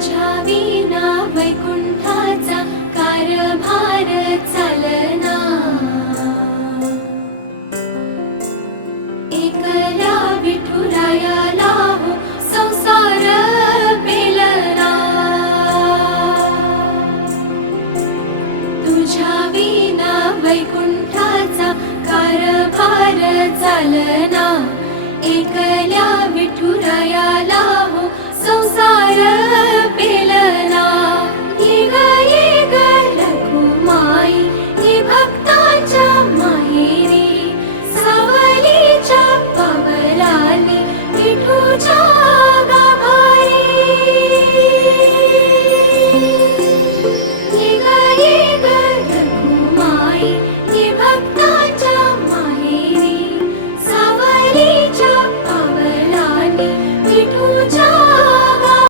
तुझ्या विना वैकुंठाचा कारभार चालना। एकल्या विठुरायाला हो संसार पेलना। तुझ्या विना वैकुंठाचा कारभार चालना। एकल्या विठुरायाला